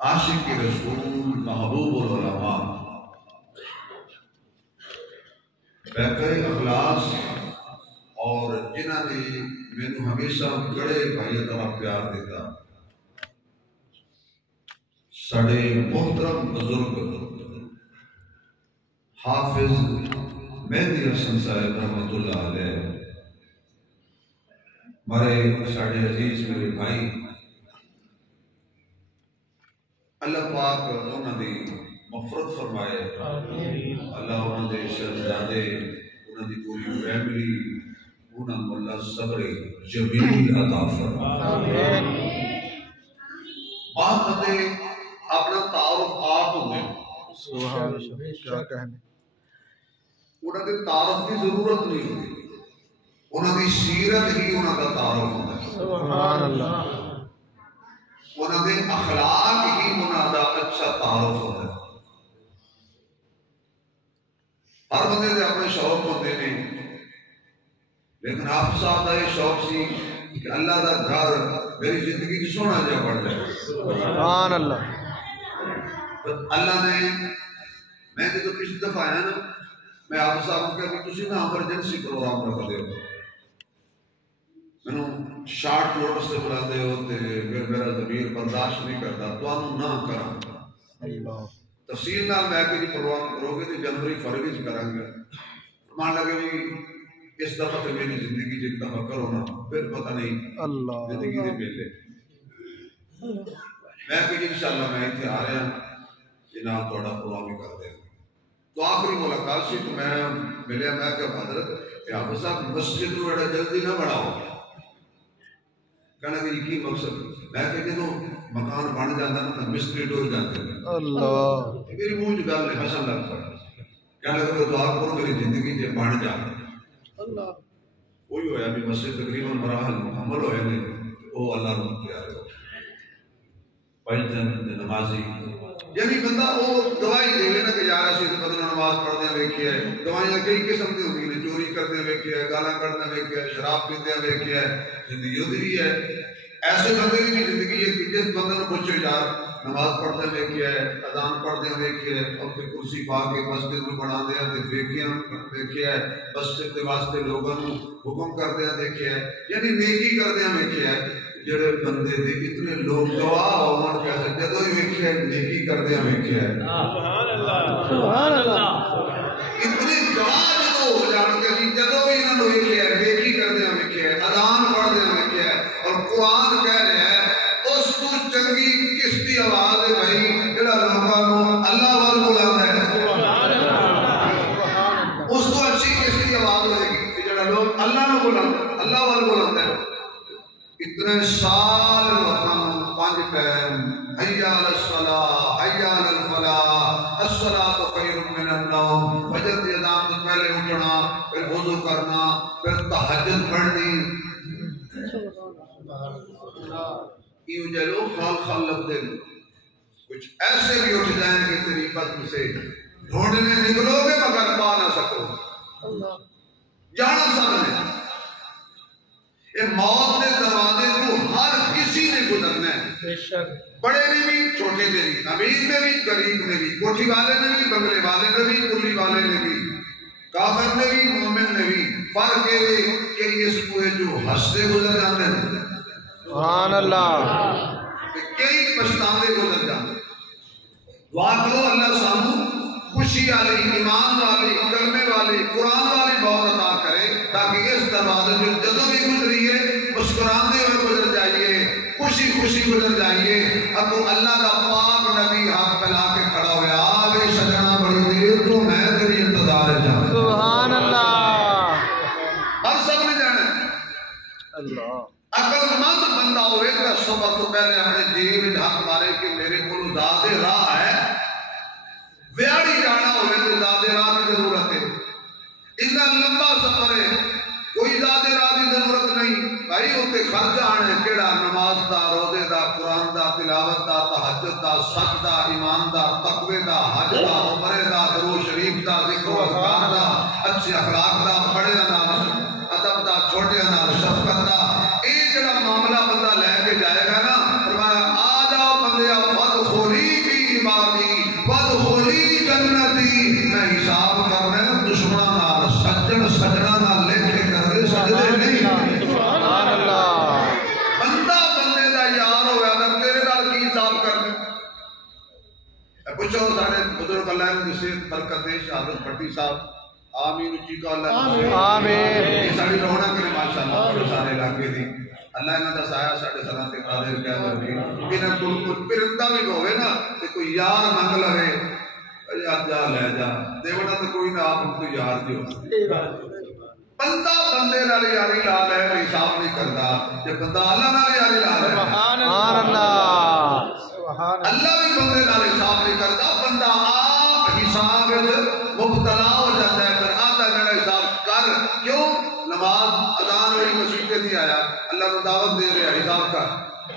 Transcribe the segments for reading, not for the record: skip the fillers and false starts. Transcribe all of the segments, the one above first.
عاشق رسول محبوب العلماء بہتر اخلاص اور جنہ نے مینو ہمیشہ بڑے بھائی طرح پیار دیتا سڑے محترم بزرگ حافظ مہدی حسن صاحب رحمۃ اللہ علیہ ہمارے ساڑھے عزیز میرے بھائی اللہ پاک انہوں نے مغفرت فرمائے اللہ انہوں نے شہزادے انہوں نے پوری فیملی انہوں نے اللہ صبر جمیل عطا فرمائے بات بندے اپنا تعارف آپ ہوئے سبحان اللہ کیا کہنے انہوں نے تعارف کی ضرورت نہیں ہوتی انہوں نے سیرت ہی انہوں کا تعارف ہوتا ہے سبحان اللہ انہوں نے اخلاق ہی انہوں کا اچھا تعارف ہوتا ہے ہر بندے نے اپنے شوق ہوتے ہیں لیکن حافظ صاحب کا یہ شوق سی کہ اللہ کا گھر میری زندگی کی سونا جا بڑھ جائے سبحان اللہ اللہ نے میں جو پچھلی دفعہ آیا نا میں حافظ صاحب کو کہا کہ تسی نا ایمرجنسی پروگرام رکھ دے ہو میں نے شارٹ نوٹس سے بلا دے ہوتے پھر میرا ضمیر برداشت نہیں کرتا تو انہوں نہ کرا اللہ تفصیل نال میں کہ جی پروگرام کرو گے تو جنوری فروری سے کریں گے مان لگے بھی اس دفعہ تو میری زندگی جی دفعہ کرو نا پھر پتہ نہیں اللہ زندگی دے میلے میں کہ جی انشاءاللہ میں اتنے آ رہا ہوں جناب توڑا پروگرام ہی کر دیں تو آخری ملاقات سی تو میں ملیا میں کہ حضرت حافظ صاحب مسجد کو ایڈا جلدی نہ بڑھاؤ کہنا کہ یہ کی مقصد میں کہ جدو مکان بن جاتا نا تو مستری ٹور جاتے ہیں اللہ میری منہ جو گل ہے حسن لگ پڑا کہنے لگا دعا کرو میری زندگی جو بن جا اللہ وہی ہویا بھی مسجد تقریباً مراحل مکمل ہوئے نے وہ اللہ نے پیارے ہو پنجتن نمازی یعنی بندہ وہ دوائی دے نا کہ یار اسی بدل نماز پڑھنے ویکھی ہے دوائیاں کئی قسم کی ہوتی ہیں چوری کرنے ویکھی ہے گالاں کرنے ویکھی ہے شراب پیندے ویکھی ہے زندگی ہوتی ہے ایسے بندے کی بھی زندگی ہے کہ جس بندے نے پوچھو یار نماز پڑھنے ویکھی ہے اذان پڑھنے ویکھی ہے اور پھر کرسی پا کے مسجد میں بنا دیا تے ویکھی ہے مسجد کے واسطے لوگوں کو حکم کردے دیکھے ہے یعنی نیکی کردے ویکھی ہے جڑے بندے دے اتنے لوگ گواہ ہون کیسے جدو ہی ویکھے نیکی کردے ویکھے ہے سبحان اللہ سبحان اللہ اتنے گواہ جدو ہو جان کے جدو ہی انہوں نے ویکھے ہے نیکی کردے ویکھے ہے اذان پڑھدے ویکھے ہے اور قرآن کہہ رہے ہیں اس تو چنگی کس دی آواز ہے بھائی جڑا لوگاں نو اللہ وال بلاتا ہے سبحان اللہ اس تو اچھی کس دی آواز ہوے گی کہ جڑا لوگ اللہ نو بلاتا اللہ وال بلاتا ہے اتنے سال وطن پانچ ٹائم حیا علی الصلاۃ حیا علی الفلاح الصلاۃ خیر من النوم فجر کی اذان سے پہلے اٹھنا پھر وضو کرنا پھر تہجد پڑھنی یہ جو لوگ خال خال لگتے ہیں کچھ ایسے بھی اٹھ جائیں کہ تیری بد سے ڈھونڈنے نکلو گے مگر پا نہ سکو جانا سامنے یہ موت کے دروازے کو ہر کسی نے گزرنا ہے بڑے نے بھی چھوٹے نے بھی امیر نے بھی غریب نے بھی کوٹھی والے نے بھی بنگلے والے نے بھی کلی والے نے بھی کافر نے بھی مومن نے بھی فرق یہ کہ اس کو جو ہنستے گزر جاتے ہیں سبحان اللہ کئی پچھتاوے گزر جاتے ہیں دعا کرو اللہ سانو خوشی والی ایمان والی کلمے والی قرآن والی بہت عطا کرے تاکہ اس دروازے میں جدوں بھی گزریے مسکراتے ہوئے گزر جائیے خوشی خوشی گزر جائیے اب تو اللہ کا پاک نبی ہاتھ پھیلا کے کھڑا ہوا آگے سجنا بڑی دیر تو میں تیری انتظار جاؤں سبحان اللہ ہر سب نے جانا ہے اللہ عقل مند بندہ ہوئے گا صبح تو پہلے اپنے جیب ہاتھ مارے کہ میرے کو زیادہ راہ ہے ویاڑی جانا ہوئے تو زیادہ راہ کی ضرورت ہے اتنا لمبا سفر ہے کوئی زیادہ راہ کی ضرورت نہیں بھائی اتنے خرچ آنے کیڑا نماز دا روزے دا قرآن دا تلاوت دا تہجد دا سچ دا ایمان دا تقوی دا حج دا عمرے دا درود شریف دا ذکر و اذکار دا اچھے اخلاق دا بڑے نال ادب دا چھوٹے نال شفقت دا یہ جڑا معاملہ بندہ لے کے جائے گا نا فرمایا آ جاؤ بندیا فض خور پوچھو سارے بزرگ اللہ نے جسے برکت دے شہادت پٹی صاحب آمین اچھی کا اللہ آمین یہ ساری رونا کرے ماشاءاللہ بڑے سارے علاقے دی اللہ انہاں دا سایہ ساڈے سراں تے قادر کہہ رکھے انہاں کول پرندہ بھی ہوے نا تے کوئی یار منگ لے یار جا لے جا دیوڑا تے کوئی نہ آپ کو یار دیو بندہ بندے نال یاری لا لے حساب نہیں کردا جے بندہ اللہ نال یاری لا لے سبحان اللہ سبحان اللہ بھی بندے نال حساب نہیں کردا بندہ آپ حساب وچ مبتلا ہو جاتا ہے پھر آتا میرا حساب کر کیوں نماز اذان ہوئی مسجد تے نہیں آیا اللہ کو دعوت دے رہا حساب کر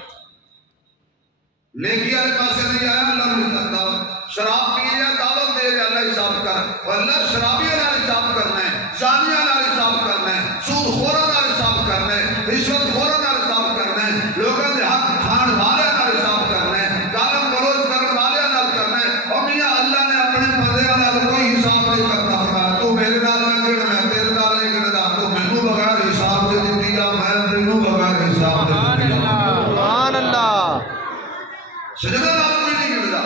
نیکی والے پاسے نہیں آیا اللہ نے دعوت شراب پی رہا دعوت دے رہا اللہ حساب کر اور اللہ شرابیوں نال حساب کرنا ہے زانیاں نال حساب کرنا ہے سود خوراں نال حساب کرنا ہے رشوت خوراں نال حساب کرنا ہے لوگوں دے حق کھان والے نال حساب کرنا ہے گالم گلوچ کرن والے نال کرنا ہے اور میاں اللہ نے اپنے بندے نال کوئی حساب نہیں کرتا فرمایا تو میرے نال نہ گن میں تیرے نال نہیں گندا تو مینوں بغیر حساب دے دتی جا میں تینوں بغیر حساب دے دتی جا سبحان اللہ سجدہ نال کوئی نہیں گندا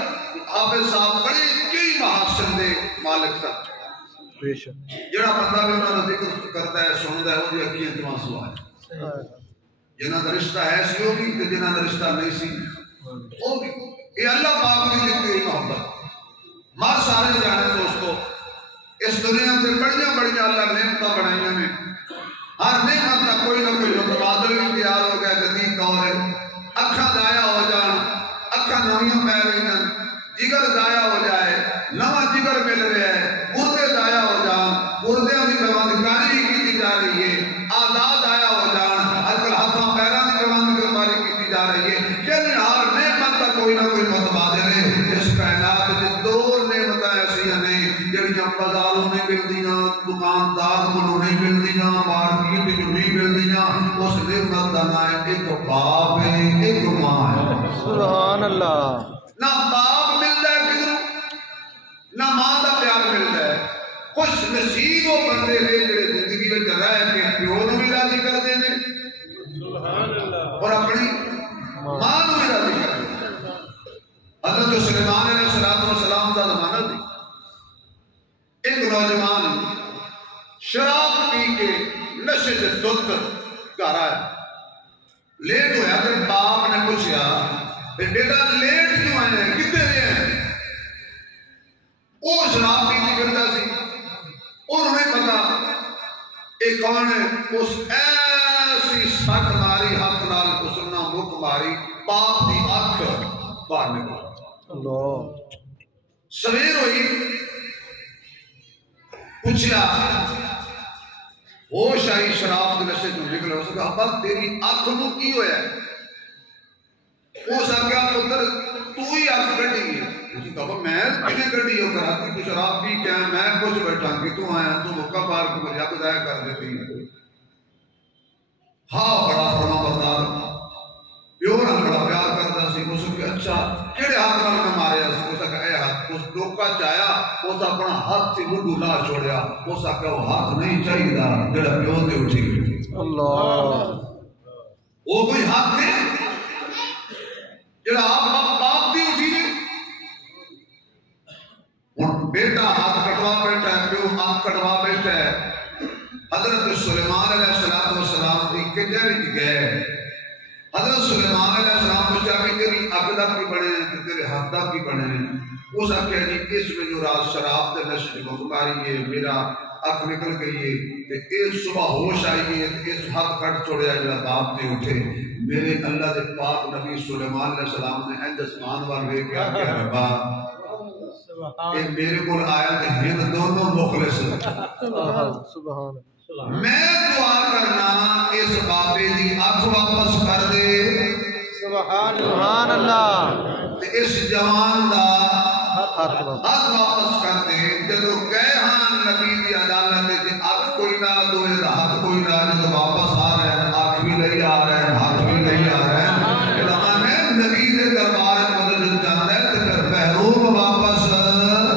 حافظ صاحب بڑے کئی محاسن دے مالک تھا بے شک جڑا بندہ بھی انہاں دا ذکر کرتا ہے سندا ہے وہ دی اکھیاں چوں آنسو آئے جنہاں دا رشتہ ہے سی وہ بھی تے جنہاں دا رشتہ نہیں سی وہ بھی یہ اللہ پاک دی دتی ہوئی محبت ماں سارے جانے دوستو اس دنیا سے بڑیاں بڑیاں اللہ نعمتاں بنائیاں نے ہر نعمت کا کوئی نہ کوئی متبادل بھی تیار ہو گیا جدید دور ہے اکھاں ضائع ہو جان اکھاں نویاں پہ رہی ہیں جگر ضائع ہو جائے نواں جگر مل رہا ہے گردے ضائع ہو جان گردیاں دی پیوندگاری کی جا رہی ہے آزاد ضائع ہو جان آج کل ہاتھوں پیراں دی پیوندگاری کی جا رہی ہے یعنی ہر نعمت کا کوئی نہ کوئی متبادل ہے اس کائنات میں دو نعمتیں ایسی ہیں جڑیاں بازاروں میں ملدیاں دکاندار کو نہیں ملدیاں مارکیٹ جو نہیں ملدیاں اس نعمت کا نام ہے ایک باپ ہے ایک ماں ہے سبحان اللہ نہ باپ ملتا ہے کدھر نہ ماں کا پیار ملتا ہے خوش نصیب وہ بندے نے جڑے زندگی میں رہ کے پیو نو بھی راضی کرتے ہیں اور اپنی ماں نو بھی راضی کرتے ہیں حضرت سلیمان علیہ السلام کا زمانہ تھی ایک نوجوان شراب پی کے نشے سے دھت گھر آیا لیٹ ہویا کہ باپ نے پوچھا بیٹا لیٹ کیوں آئے ہیں کتنے رہے ہیں وہ شراب پیتی کرتا سی انہوں نے پتا ایک کون ہے اس ایسی سٹ ماری ہاتھ نال اس نے مک ماری باپ دی آنکھ باہر نکلا اللہ سویر ہوئی پوچھا ہوش آئی شراب کے نشے تو نکلے اس کا ابا تیری آنکھ نو کی ہویا ہے وہ سب کیا پتر تو ہی آنکھ کٹی ہے اس نے کہا میں کنے کٹی ہو کر آتی تو شراب پی کیا میں کچھ بیٹھا کہ تو آیا تو موقع بار کو مریاد ضائع کر دیتی ہے ہاں بڑا فرما بردار پیور بڑا پیار کرتا سی اس نے اچھا کیڑے ہاتھ نال میں ماریا اس نے کہا اے ہاتھ اس ڈوکا چایا اس اپنا ہاتھ سے مڈو لا چھوڑیا اس نے کہا وہ ہاتھ نہیں چاہیے جڑا پیو تے اٹھی اللہ وہ کوئی ہاتھ تھے جڑا آپ باپ دی اٹھی نے بیٹا ہاتھ کٹوا بیٹھا ہے پیو ہاتھ کٹوا بیٹھا ہے حضرت سلیمان علیہ السلام دی کچہری گئے حضرت سلیمان علیہ السلام پوچھا کہ تیری اکھ دا کی بنے ہیں تیرے ہاتھ دا کی بنے ہیں اس آخیا جی اس میں جو رات شراب دے نشے کو ماری ہے میرا اکھ نکل گئی ہے تے اس صبح ہوش آئی ہے تے اس ہاتھ کٹ چھوڑیا جڑا باپ تے اٹھے میرے اللہ دے پاک نبی سلیمان علیہ السلام نے انج اسمان وال ویکھ کے آخیا ربا کہ میرے کو آیا تے ہن دونوں مخلص سبحان میں دعا کرنا اس بابے دی اکھ واپس کر دے سبحان اللہ اس جوان دا ہاتھ واپس کر دے جدو گئے ہاں نبی دی عدالت تے اکھ کوئی نہ دوئے دا ہاتھ کوئی نہ جدو واپس آ رہے ہیں اکھ بھی نہیں آ رہے ہیں ہاتھ بھی نہیں آ رہے ہیں کہ نبی دے دربار مدد جانا ہے تے پھر محروم واپس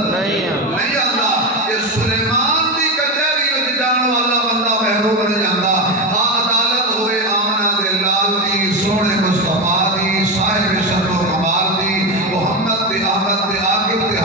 نہیں آتا یہ سلیمان دی کچہری وچ جان والا بندہ محروم نہیں جاتا عدالت ہوئے آمنہ دے لال دی سونے مصطفیٰ دی صاحب شرف و کمال دی محمد دے احمد دے عاقب دے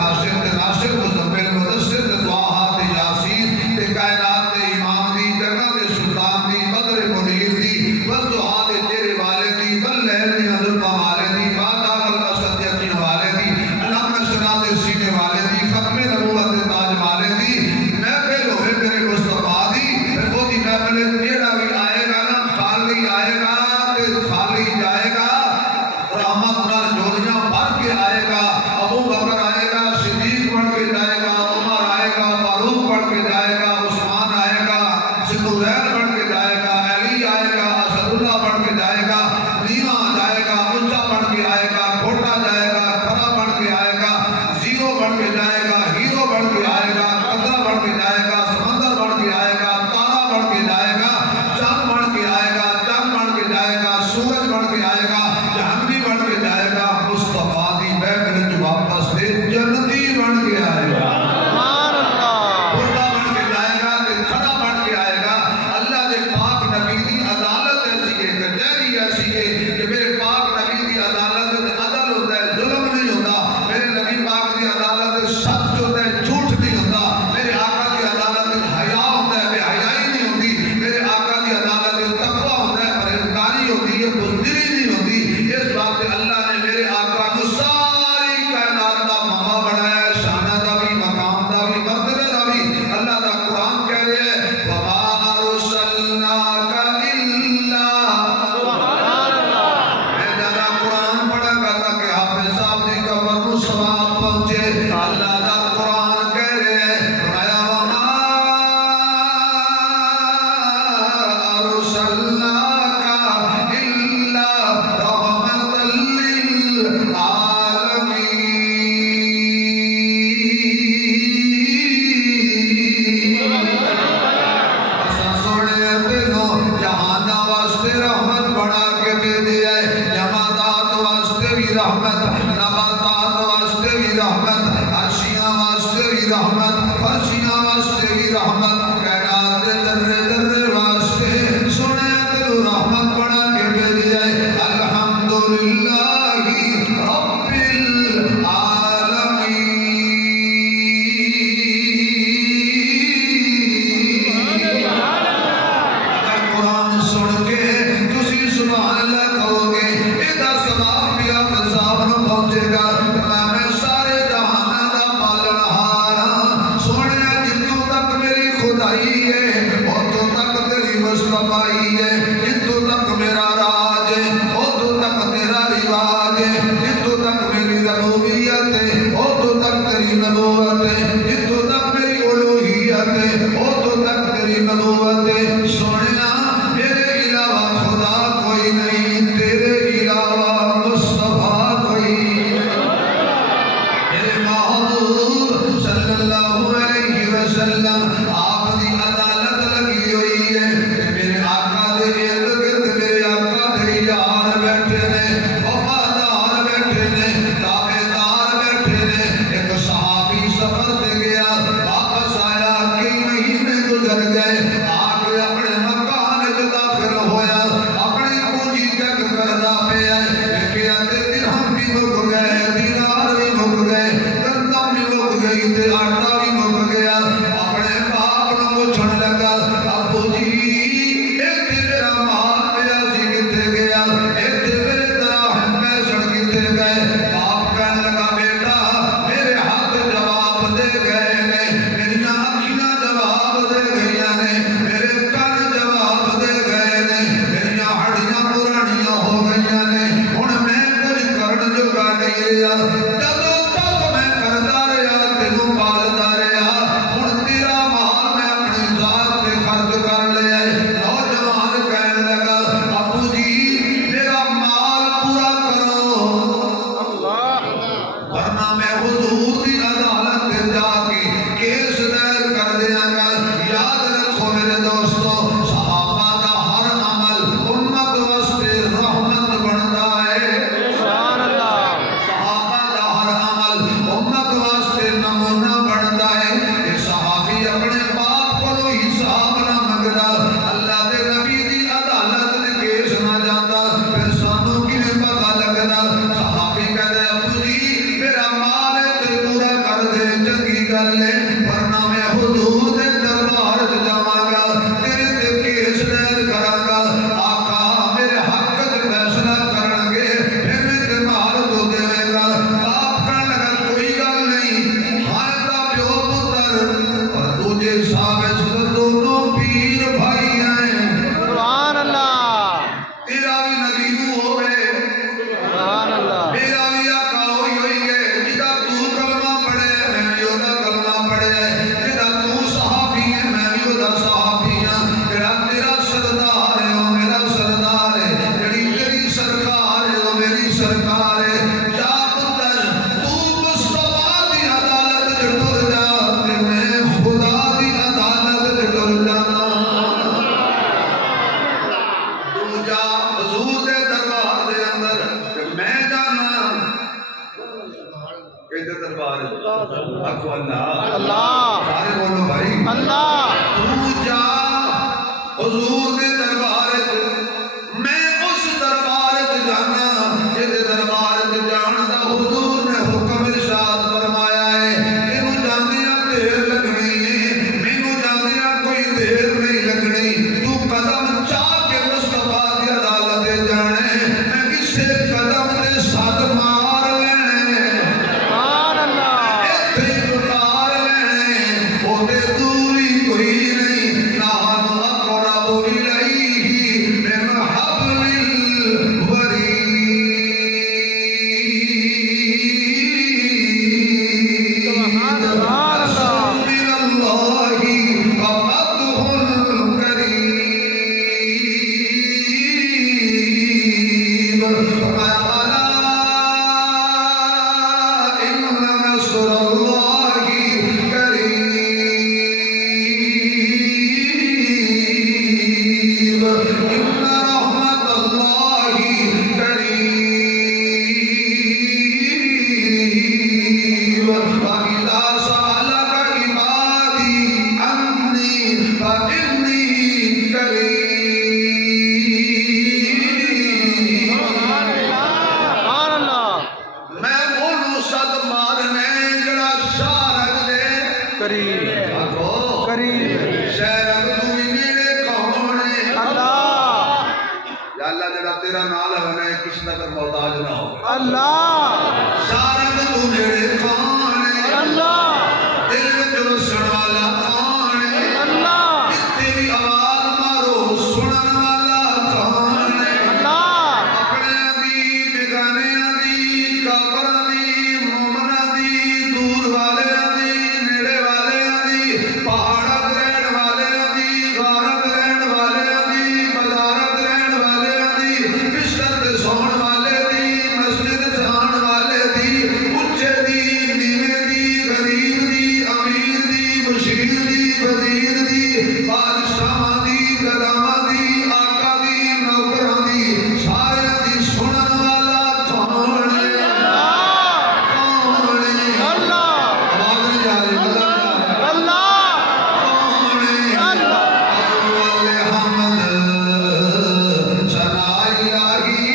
اللہ سارے تو نیڑے کون ہے اللہ دل میں وسن والا کون ہے اللہ جتنے بھی آواز مارو سنن والا کون ہے اللہ اپنے دی بیگانے دی کافر دی مومن دی دور والے دی نیڑے والے دی پہاڑ رہن والے دی غارت رہن والے دی بازارت رہن والے دی بستر تے سون والے دی مسجد جان والے دی اونچے دی نیوے دی غریب دی امیر دی مشیر دی وزیر دی بادشاہ دی غلام دی آقا دی نوکراں دی سارے دی سنن والا کون ہے کون ہے اللہ آواز نہیں جا رہی مطلب اللہ کون ہے اللہ اول حمد ثنا الہی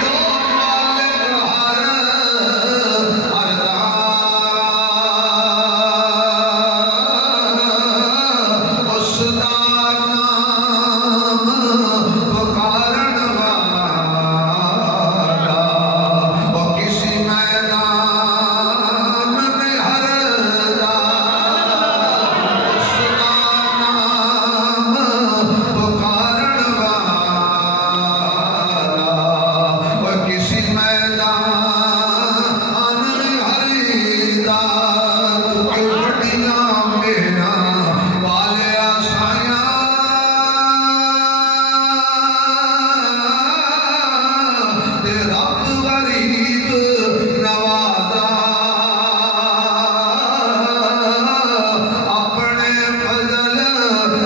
تو مالک ہر اس دا نام پکارن والا وہ کسی میدان میں ہر دا اس دا نام پکارن والا وہ کسی میدان میں ہر دا کہ بڑیاں میرا والے آسائیاں تے رب غریب نوازا اپنے فضل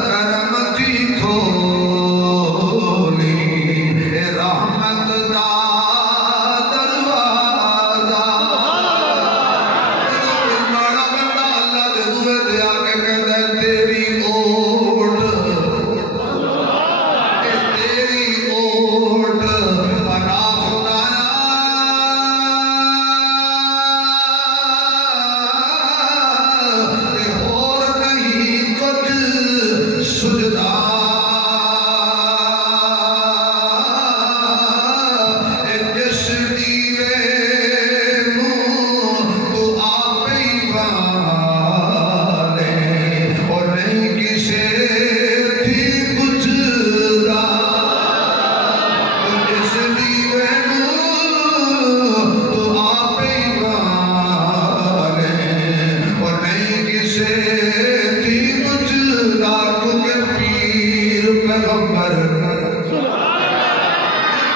کرم کی کھولی اے رحمت دا دروازہ ماڑا بندہ اللہ دے دوے دے آکے کہتا ہے تیری اوٹ اے تیری اوٹ بنا خدایا تے اور نہیں کچھ سجدہ اے جس دیوے نو تو آپ ہی بالے اور نہیں کسے تھی کچھ دا جس دیوے نو تو آپ ہی بالے اور نہیں کسے تھی کچھ دا کیونکہ پیر پیغمبر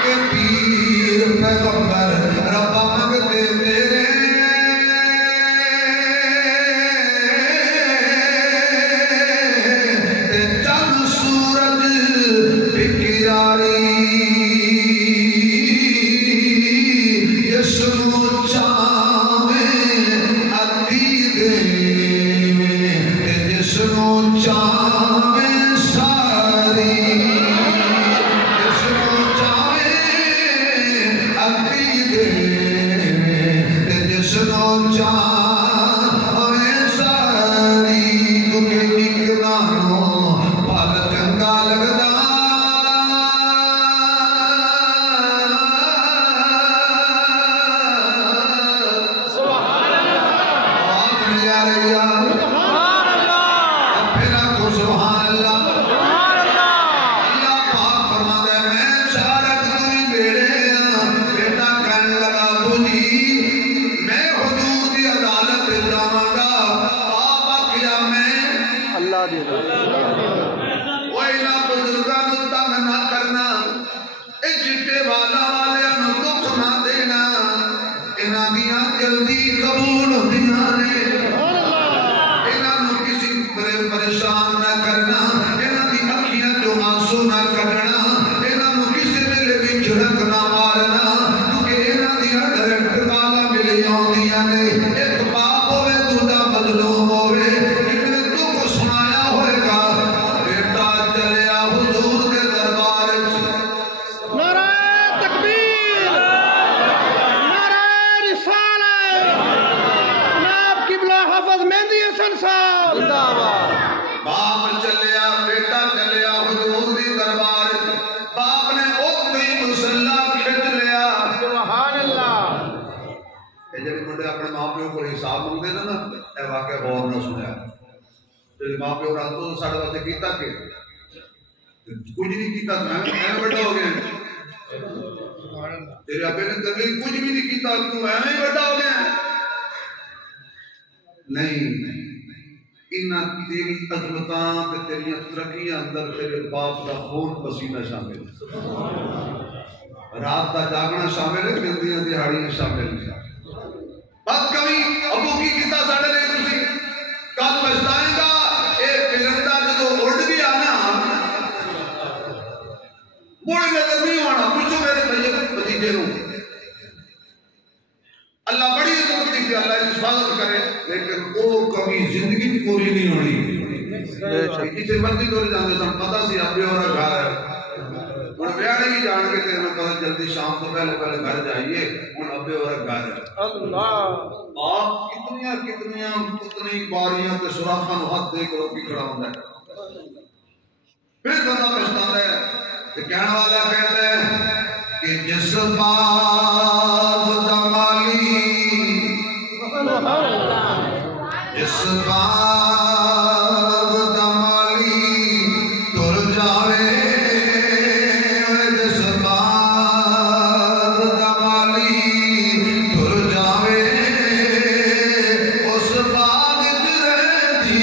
کہ پیر پیغمبر ربا منگتے تیرے تے چند سورج بکیاری یس نو چاہیں ادھی دے تے جس نو چاہیں ساری جس نو چاہیں ادھی دے تے جس نو چاہیں ساری کیونکہ نکلا نو پھل چنگا لگدا آواز نہیں آ رہی یار سبحان اللہ پھر آکھو سبحان اللہ سبحان اللہ اللہ پاک فرماتا ہے میں شارک تمہیں بیڑے بیٹا کہنے لگا ابو جی میں حضور دی عدالت جاواں گا آپ آکھیا میں اللہ دی وہ انہاں بزرگاں نوں تنگ نہ کرنا اے چٹے والا والیاں نوں دکھ نہ دینا انہاں دیاں جلدی قبول ہوندیاں نے انہاں نوں کسی پریشان نہ کرنا انہاں دی اکھیاں چوں آنسو نہ کڈنا انہاں نوں کسی ویلے بھی جھڑک نہ مارنا کیونکہ انہاں دیاں ڈائریکٹ گالاں ملیاں ہوندیاں نے ایک باپ ہوے دوجا مظلوم ہوے جن نے دکھ سنایا ہوئے گا بیٹا چلیا حضور دے دربار وچ نعرہ تکبیر منگتے نا اے واقعہ غور نہ سنیا تیرے ماں پیو رات تو ساڑھے واسطے کیتا کہ کچھ نہیں کیتا تو میں بڑا ہو گیا تیرے ابے نے کبھی کچھ بھی نہیں کیتا تو میں بڑا ہو گیا نہیں انہاں تیری عظمتاں تے تیری ترقیاں اندر تیرے باپ دا خون پسینہ شامل ہے رات دا جاگنا شامل ہے گندیاں دیہاڑیاں شامل ہیں بات کبھی ابو کی کتا ساڑھے لے تسی کل پچھتائیں گا اے پرندہ جدو اڑ گیا نا مڑ نظر نہیں آنا پوچھو میرے طیب بھتیجے نو اللہ بڑی عزت دی کہ اللہ اس حفاظت کرے لیکن وہ کبھی زندگی پوری نہیں ہونی جسے مرضی تو جاندے سن پتہ سی ابے اور گھر ہے ہن بیاڑے ہی جان کے تے میں پتہ جلدی شام تو پہلے گھر جائیے ہن ابے اور گھر ہے اللہ آپ کتنی باریاں تے سوراخاں نو ہاتھ دے کے روکی کھڑا ہوندا ہے پھر بندہ پچھتاتا ہے کہ کہنے والا کہتا ہے کہ جس باغ دا مالی جس باغ دا مالی تر جاوے جس باغ دا مالی تر جاوے اس باغ رہتی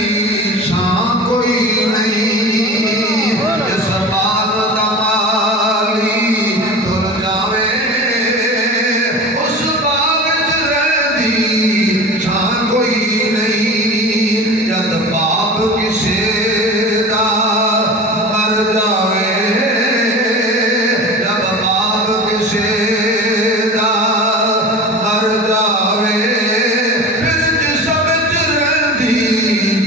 شان کوئی نہیں جس باغ دا مالی تر جاوے اس باغ رہتی شان کوئی نہیں جد باپ کسے دا مر جاوے جب باپ کسے دا مر جاوے پھر جسم رہتی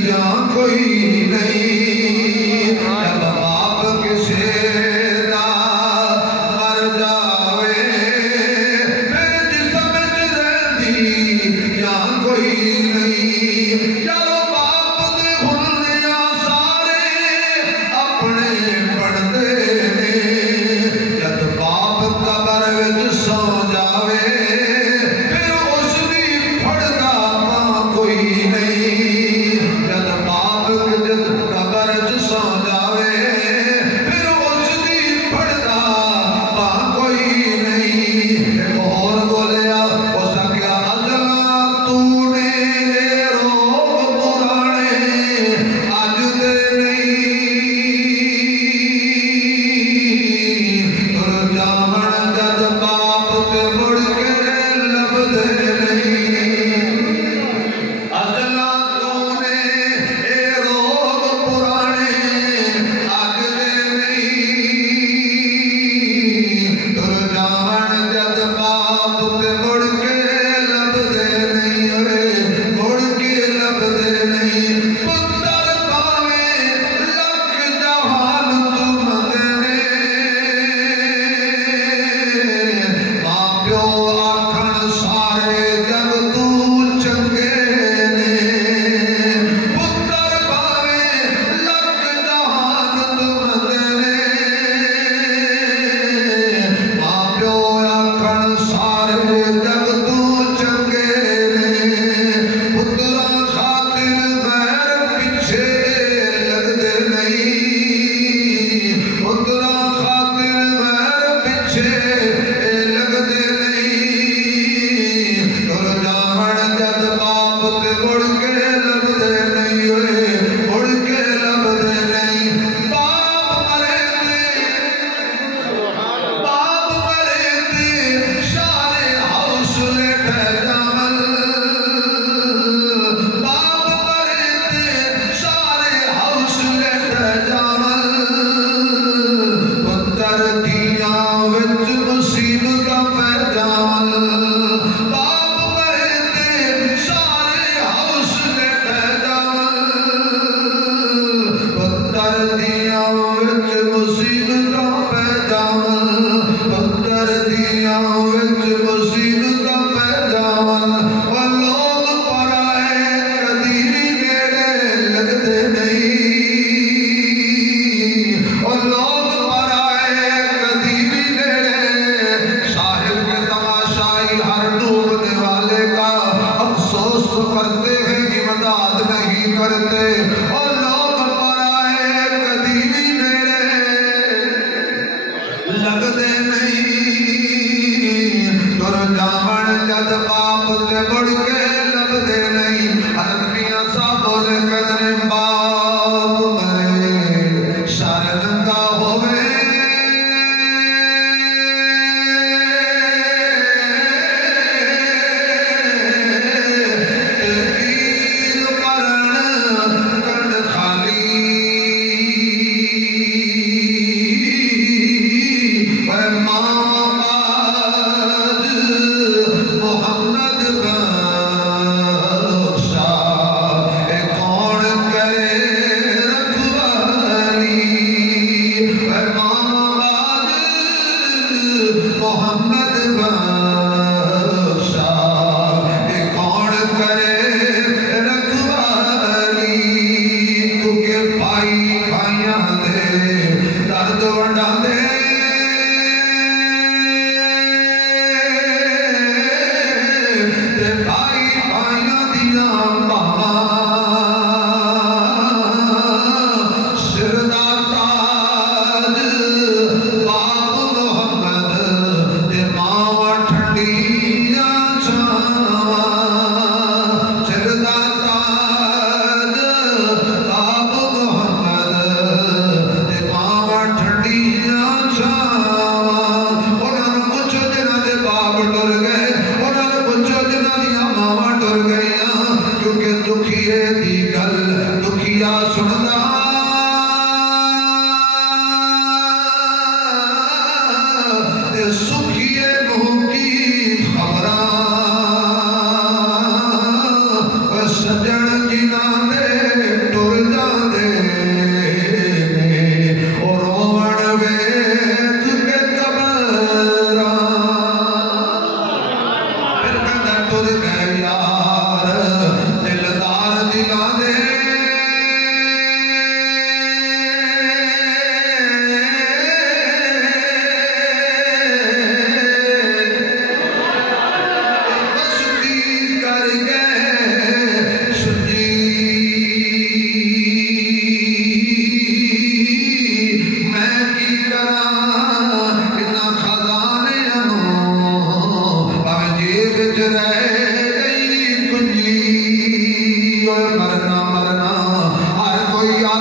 جان کوئی نہیں جب باپ کسے دا مر جاوے پھر جسم رہتی جان کوئی نہیں چلو باپ دے ہنیا سارے اپنے پڑھتے نے جد باپ قبر وچ سو جاوے پھر اس دی پڑھدا ماں کوئی نہیں جد باپ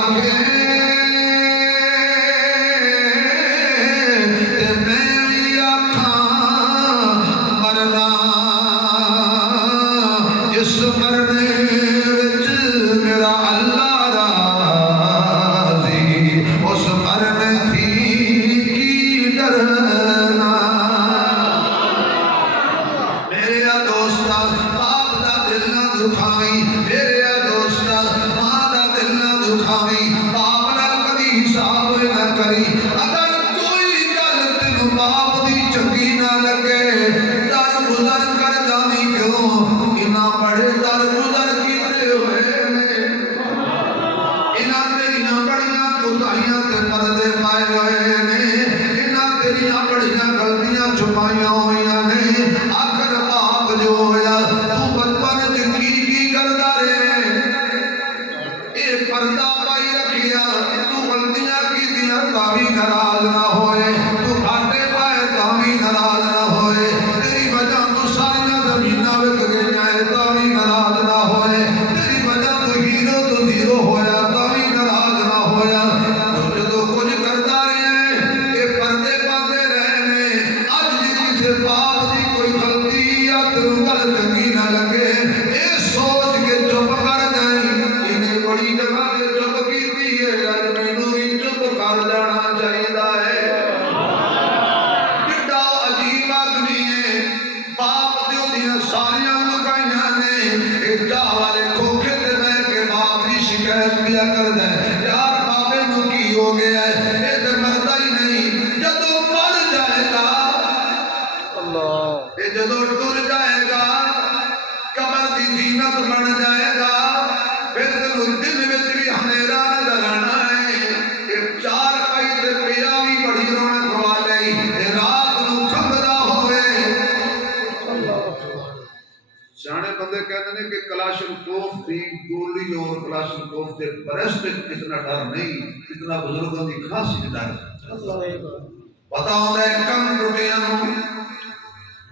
آکھے تے میں بھی آکھاں مرنا جس مرنے وچ میرا اللہ راضی اس مرنے تھی کی ڈرنا میرے دوستا باپ دا دل نہ دکھاویں میرے دوستا ماں دا دل نہ دکھاویں باپ نال کدی حساب نہ کری اگر کوئی گل تینوں باپ دی چنگی نہ لگے در گزر کر جاویں کیوں انہاں بڑے در گزر کیتے ہوئے انہاں تیریاں بڑیاں کوتاہیاں تے پردے پائے ہوئے نے انہاں تیریاں بڑیاں غلطیاں چھپائیاں ہوئیاں نے آخر باپ جو ہویا تو بچپن کی کردا رہے اے پردہ پائی رکھیا تو غلطیاں کیتیاں تاوی ناراض نہ ہوئے تو گھاٹے پائے تاوی ناراض نہ ہوئے تیری وجہ تو ساریاں زمیناں وک گئیاں تاوی ناراض نہ ہوئے تیری وجہ تو ہیرو ہویا تاوی ناراض نہ ہویا تو جدو کچھ کردا رہے اے پردے پاندے رہے نے اج جی کسے باپ دی کوئی غلطی یا تینوں گل چنگی نہ لگے اے سوچ کے چپ کر جائیں انہیں بڑی جگہ تے چپ کیتی ہے اج مینوں بھی چپ کر جانا چاہیدا ہے کڈا عجیب آدمی ہے باپ تے اودیاں ساریاں لکائیاں نے اے چاہ والے کھوکھے تے بیٹھ کے باپ دی شکایت کیا کردا ہے یار بابے نوں کی ہو گیا ہے اے تے مردا ہی نہیں جدوں مر جائے گا اللہ اے جدوں ٹر جائے گا قبر دی زینت بن جائے گا پھر تینوں دل وچ بھی ہنیرا نظر آنا ہے اے چار پائی تے پیا بھی بڑی رونق والے اے رات نوں کھنگدا ہوئے سیانے بندے کہتے ہیں کہ کلاشنکوف دی گولی اور کلاشنکوف دے برسٹ اتنا ڈر نہیں اتنا بزرگوں دی خاصی ڈر پتا ہوتا ہے کم ٹوٹیاں نوں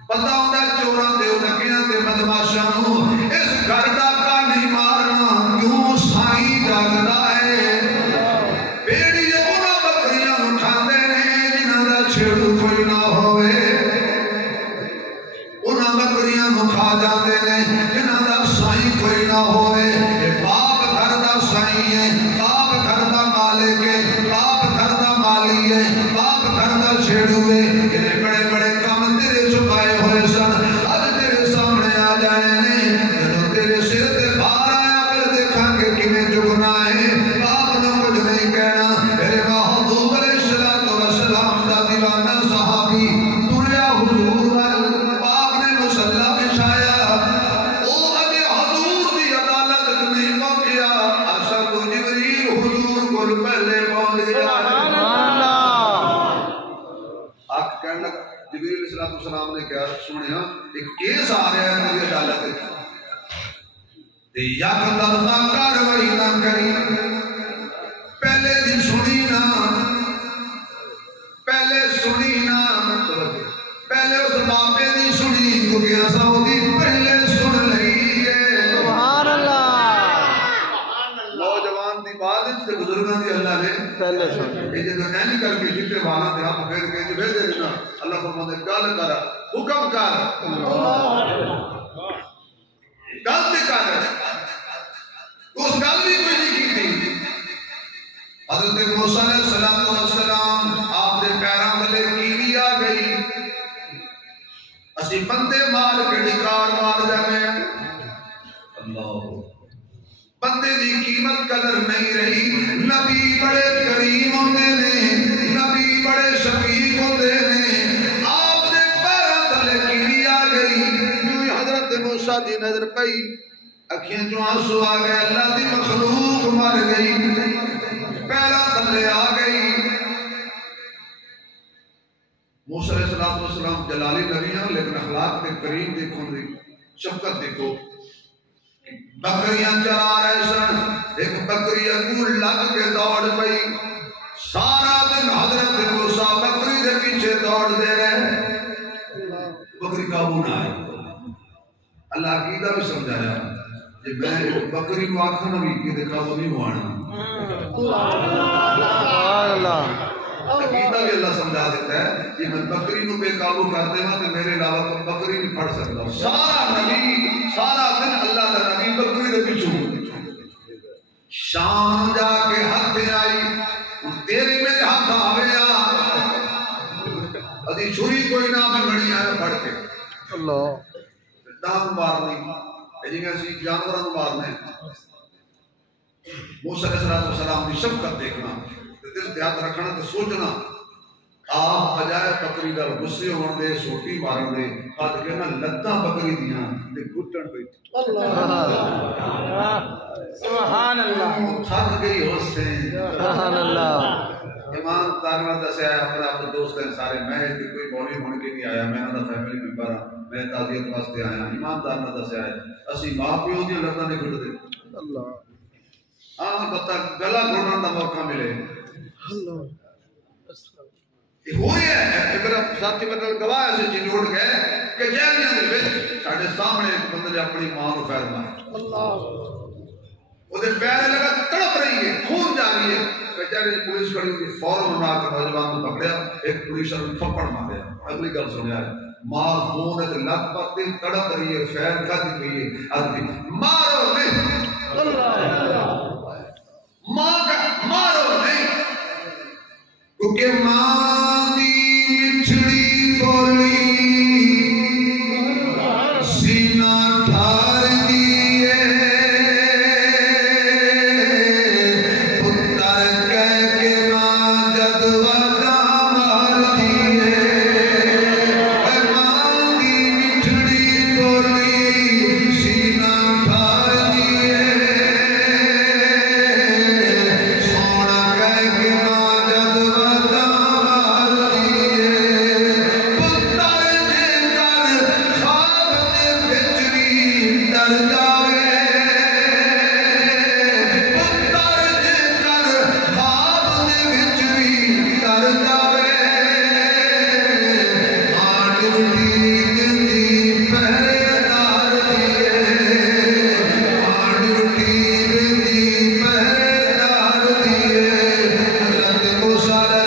پتا ہوتا ہے چوراں تے ڈکیاں تے بدماشاں نوں اس گھر دا کانی مارنا کیوں سائیں جاگدا ہے بیڑی انہاں بکریاں نوں کھاندے نے جنہاں دا چھیڑو کوئی نہ ہوئے انہاں بکریاں نوں کھا جاندے نے جنہاں دا سائیں کوئی نہ ہوئے باپ گھر دا سائیں ہے باپ گھر دا مالک ہے باپ گھر دا مالی ہے باپ گھر دا چھیڑو ہے یہ بڑے بڑے کام تیرے چھپائے ہوئے سن اج تیرے سامنے آ جانے نے جدوں تیرے سر تے بھار آیا پھر دیکھاں کہ کیویں جھکنا ہے باپ نے کچھ نہیں کہنا میرے محبوب علیہ الصلوۃ والسلام دا دیوانہ صحابی تریا حضور وال باپ نے مصلی بچھایا او اجے حضور دی عدالت نہیں پہنچیا اصل تو جبریل حضور کول پہلے پہنچ گیا سبحان اللہ آپ کہنے لگا جبریل علیہ السلام نے کیا سنیا ایک کیس آ رہا ہے میری عدالت تے یک لفظ کاروائی نہ کری پہلے دن سنی نہ پہلے اس باپے دی سنی کیونکہ اساں اودی پہلے سن لئی ہے سبحان اللہ نوجوان دی بات تے بزرگاں دی اللہ نے پہلے سن یہ جدو نہیں کر کے جتے والا دے آپ پھیر کے جبے دے دینا اللہ فرماتے گل کر حکم کر گل کر اس گل بھی کوئی نہیں کی تھی حضرت موسیٰ علیہ السلام آپ دے پیراں تلے کیڑی آ گئی اسی بندے مار کے ڈکار مار جانے اللہ بندے دی قیمت قدر نہیں رہی نبی بڑے کریم ہوندے نے نبی بڑے شفیق ہوندے نے آپ دے پیراں تلے کیڑی آ گئی جو حضرت موسیٰ دی نظر پئی اکھیاں جو آنسو آ گئے اللہ دی مخلوق مر گئی پیراں تلے آ گئی موسیٰ علیہ السلام جلالی نبی ہیں لیکن اخلاق کے کریم دیکھو دی شفقت دیکھو بکریاں چرا رہے سن ایک بکری اگو لگ کے دوڑ پئی سارا دن حضرت موسیٰ بکری دے پیچھے دوڑ دے رہے بکری قابو نہ آئی اللہ عقیدہ بھی سمجھایا کہ میں بکری کو آکھنا بھی کہ قابو نہیں ہوانا اللہ عقیدہ بھی اللہ سمجھا دیتا ہے کہ میں بکری نو بے قابو کر دے تو میرے علاوہ کوئی بکری نہیں پڑ سکتا. سارا نبی سارا دن اللہ کا نبی بکری دے پیچھے شام جا کے ہاتھ آئی تیرے میرے ہاتھ آوے ادھی چھری کوئی نہ میں گھڑی آئے پڑھ کے اللہ ڈانگ مارنی جی میں جانوراں نو مارنے. موسیٰ علیہ السلام کی شفقت دیکھنا دل دیات رکھنا تو سوچنا آپ بجائے بکری دا غصے ہون دے سوٹی مارن دے بات کہنا لتاں بکری دیاں تے گھٹن بیٹھ سبحان اللہ تھک گئی حسین سبحان اللہ. امام تارنا دسیا ہے اپنے آپ دوست ہیں سارے میں کوئی مولوی ہونے کے نہیں آیا میں انہاں دا فیملی ممبر ہاں میں تعزیت واسطے آیا. امام تارنا دسیا ہے اسی ماں پیو دی لتاں نہیں گھٹ دے اللہ ہاں بتا گلا گھٹن دا موقع ملے اللہ ہوئی ہے. میرا ساتھی مطلب گواہ ایسے چیز اٹھ گئے کہ جیلیاں دے وچ ساڈے سامنے ایک بندے نے اپنی ماں نو پیر مارا اللہ وہ دے پیر لگا تڑپ رہی ہے خون جاری ہے. بیچارے پولیس کھڑی ہوئی فوراً انہاں کے نوجوان کو پکڑیا ایک پولیس نے تھپڑ ماریا. اگلی گل سنیا ہے ماں خون ہے لت پتی تڑپ رہی ہے پیر کھدی پئی ہے آدمی مارو نہیں ماں کا مارو نہیں کیونکہ ماں دی مٹھڑی بولی سینہ ٹھار دیئے پتر کہہ کے ماں جد ودا مار دیئے ماں دی مٹھڑی بولی سینہ ٹھار دیئے سونا کہہ کے ماں جد ودا مار دیئے پتر جے کر خواب دے وچ بھی ڈر جاوے پتر جے کر خواب دے وچ بھی ڈر جاوے آن ڈیوٹی دندی پہرےدار دیئے آن ڈیوٹی دندی پہرےدار دیئے. حضرت موسیٰ علیہ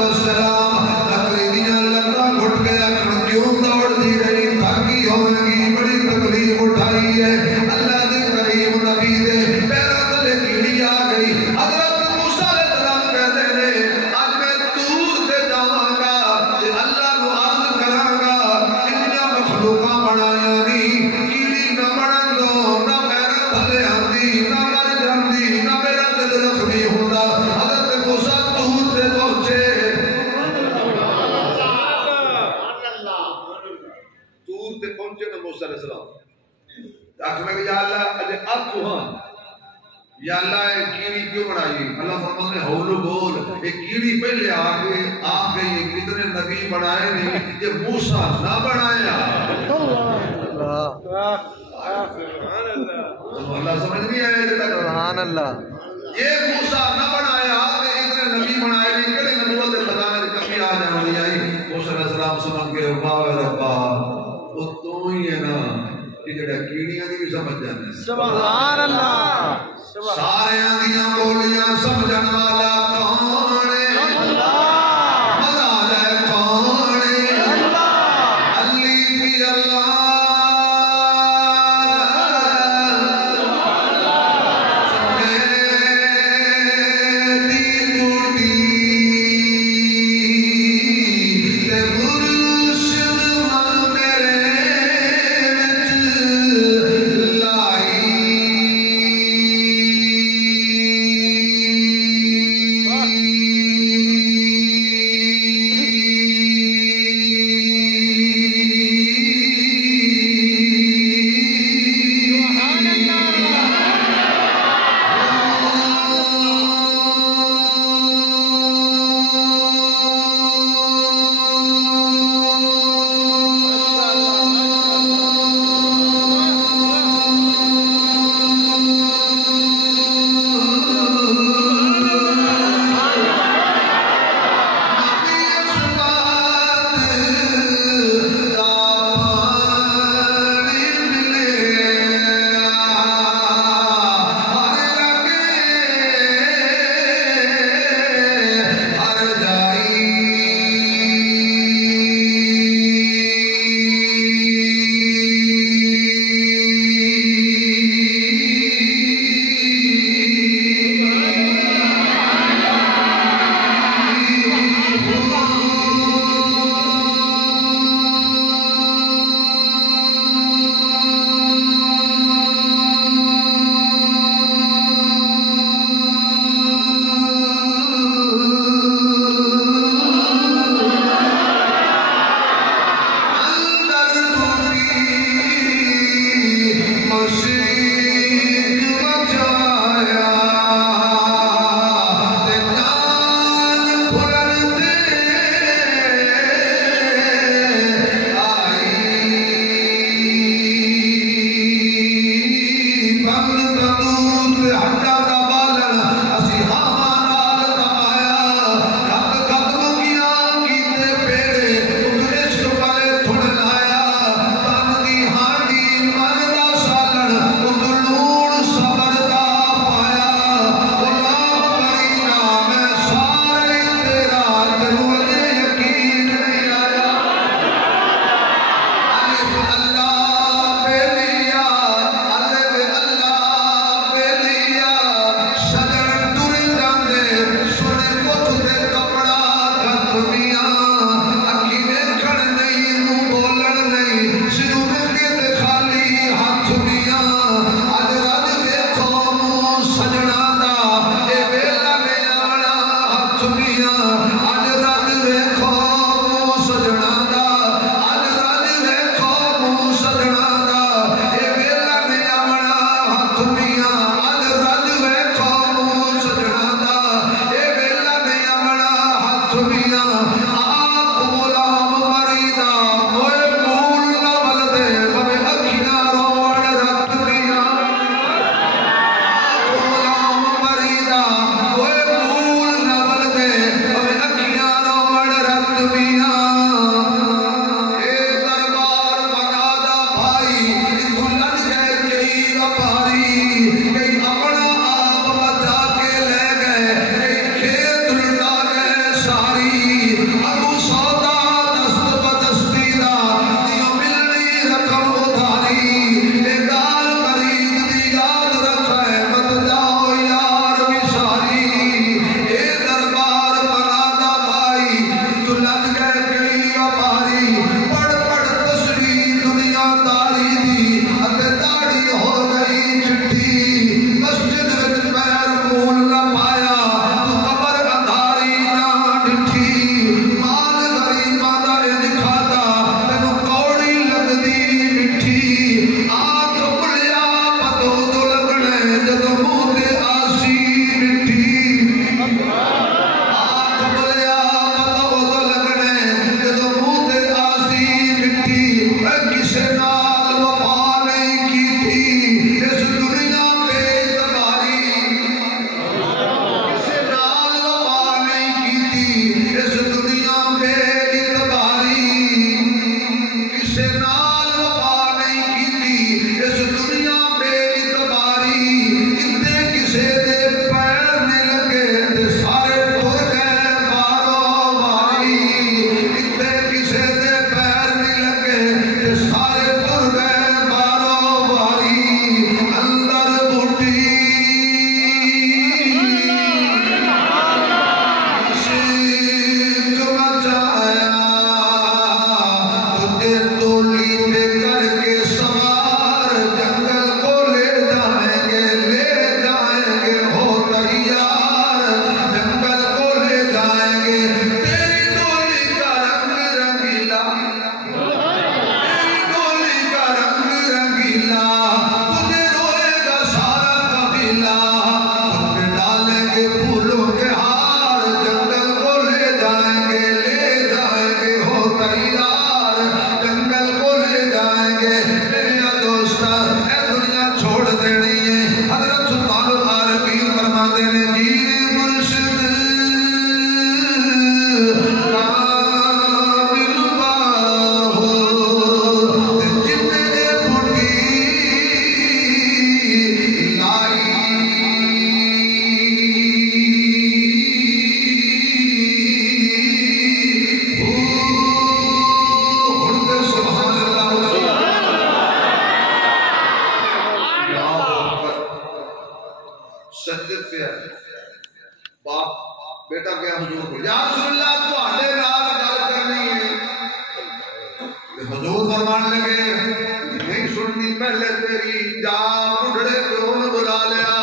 السلام لکڑی دیاں لتاں گھٹ کے آکھن کیوں دوڑ دی رہی تھکی ہوگی بڑی تکلیف اٹھائی ہے. اللہ دے کریم نبی دے پیروں تلے کیڑی آ گئی. حضرت موسیٰ علیہ السلام کہتے ہیں آج میں طور تے جاواں گا تے اللہ کو عرض کراں گا اتنیاں مخلوقاں بنایا نہیں کیڑی نہ بنن دو نہ میرا تھلے آندی نہ مر جاندی نہ میرا دل زخمی ہوندا. حضرت موسیٰ طور تے پہنچے طور تے پہنچے نا موسیٰ علیہ السلام آخر کہ یا اللہ اجے اب تو ہاں یا اللہ یہ کیڑی کیوں بنائی. اللہ فرماتے ہیں ہولو بول یہ کیڑی پہلے آ گئی کتنے نبی بنائے نہیں یہ موسیٰ نہ بنایا. اللہ سمجھ نہیں آیا یہ تک سبحان اللہ یہ موسیٰ نہ بنایا تے اتنے نبی بنائے نہیں کہڑے نبوت دے خزانے دی کمی آ جانی آئی. موسیٰ علیہ السلام سمجھ کے واہ ربا وہ تو ہی ہے نا کہ جڑا کیڑیاں دی بھی سمجھ جانے سبحان اللہ سارے دیاں بولیاں سمجھن والا کون ہے مزہ لے کون ہے علی بھی اللہ میری بوٹی تے مرشد ماں میرے وچ لائی باپ بیٹا کیا حضور کو یا رسول اللہ تواڈے نال گل کرنی ہے حضور فرمان لگے نہیں سننی پہلے تیری جا بڑھڑے پیو نے بلا لیا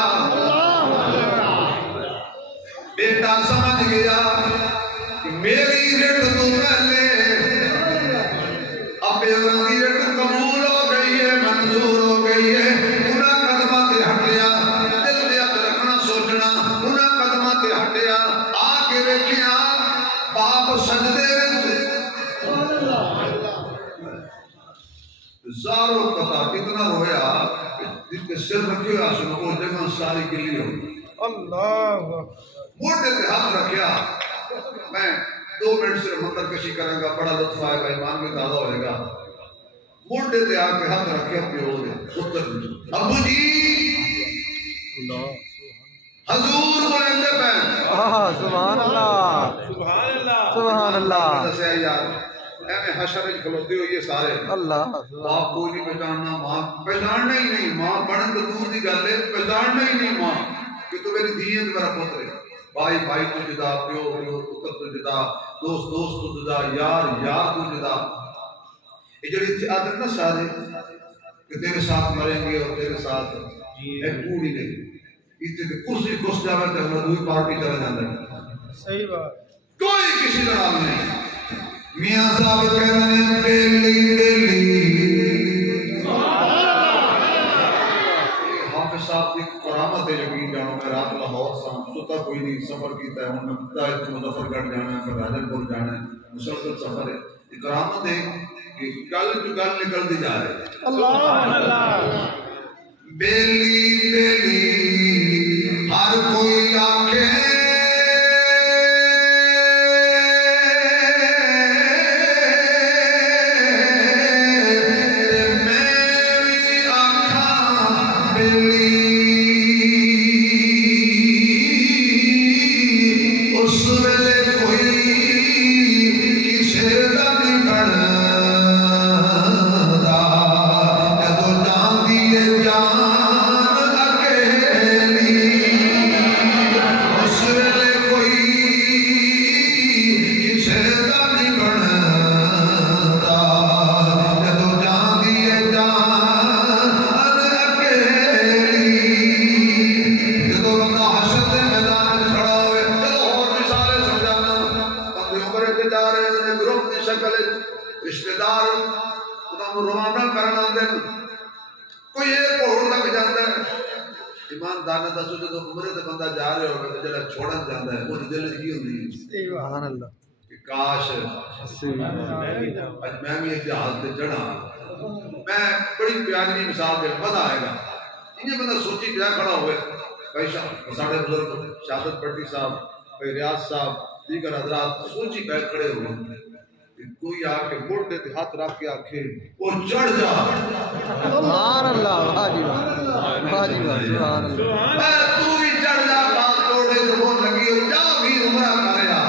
بیٹا سمجھ گیا کہ میری رٹ تو پہلے ابے کی رٹ قبول ہو گئی ہے منظور ہو گئی ہے انہاں قدماں تے ہٹیا دل دے اندر رکھنا سوچنا انہاں قدماں تے ہٹیا آ کے ویکھیا باپ سجدے وچ زارو قطع اتنا رویا جس کے سر رکھے ہوئے آسن وہ جگہ ساری گلی ہو اللہ موٹے تے ہاتھ رکھیا میں 2 منٹ سے منتر کشی کریں گا بڑا لطف آئے گا ایمان میں تازہ ہوئے گا موٹے تے آ کے ہاتھ رکھیا پیو دے پتر ابو جی حضور بولندے پہ سبحان اللہ سبحان اللہ دسیا یار میں حشر کھلوتے ہوئی یہ سارے اللہ باپ کوئی نہیں پہچاننا ماں پہچاننا ہی نہیں ماں بڑھن تو دور دی گل ہے پہچاننا ہی نہیں ماں کہ تو میری دھی ہے تو میرا پتر ہے بھائی بھائی تو جدا پیو پیو پتر تو جدا دوست دوست تو جدا یار یار تو جدا یہ جڑی عادت نہ سارے کہ تیرے ساتھ مریں گے اور تیرے ساتھ ایک پوری نہیں اتنے کرسی گھس جاوے تو ہمیں دوئی پارٹی چلا جاتا ہے صحیح بات کوئی کسی طرح نہیں میاں صاحب کہنے ہیں بیلی بیلی حافظ صاحب کی کرامت ہے یقین جانو میں رات لاہور ستا کوئی نہیں سفر کیتا ہے میں بدایت مظفر گڑھ جانا ہے پھر راجن پور جانا ہے مسلسل سفر ہے یہ کرامت ہے کہ کل جو گل نکل دی جا رہے اللہ بیلی بیلی ہر کوئی آنکھیں کاش میں بھی ایک جہاز سے چڑھا میں بڑی پیاری مثال دے مزہ آئے گا یہ بندہ سوچی پیا کھڑا ہوئے بھائی ساڑھے بزرگ شہادت پٹی صاحب بھائی ریاض صاحب دیگر حضرات سوچی بیٹھ کھڑے ہوئے کوئی آ کے موٹے تے ہاتھ رکھ کے آکھے وہ چڑھ جا سبحان اللہ واجی واجی سبحان اللہ تو بھی چڑھ جا بات توڑے تو وہ لگی ہو جا بھی عمرہ کریا